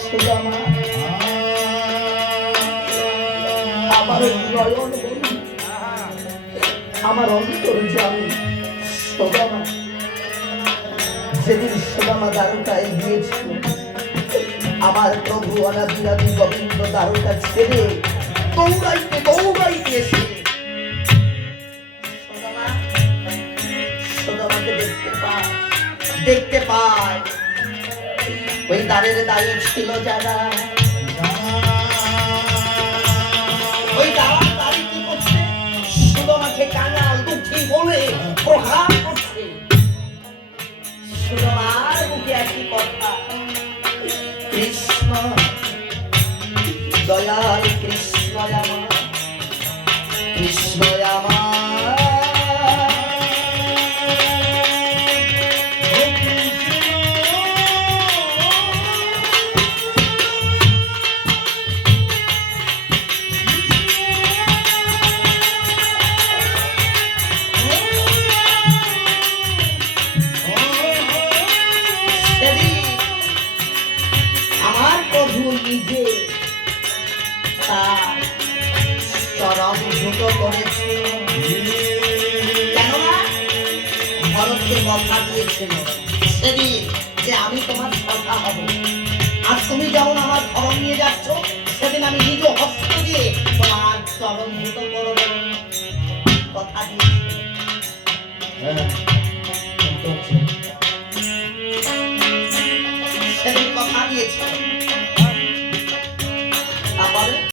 সুদামা আমার নয়ন বলি আমার অন্তর জানি সুদামা যেদিন সুদামা দ্বারকায় গিয়েছিল আমার প্রভু অনাদিরাদি গোবিন্দ দ্বারকা ছেড়ে দৌড়াইতে দৌড়াইতে এসে সুদামাকে দেখতে পায় ওই দ্বারের দাঁড়িয়ে ছিল যারা ওই দাঁড়িয়ে কি করছে সুদামাকে কাঙাল দুঃখী বলে প্রহার করছে সুদামার মুখে একই কথা কৃষ্ণ দয়াল কৃষ্ণ আমার কৃষ্ণ আমার নিজে তার চরম ভূত করেছে কেননা ভরতকে কথা দিয়েছিল সেদিন যে আমি তোমার সখা হব আর তুমি যেমন আমার ধর্ম নিয়ে যাচ্ছ সেদিন আমি নিজ হস্ত দিয়ে তোমার চরম ভূত করব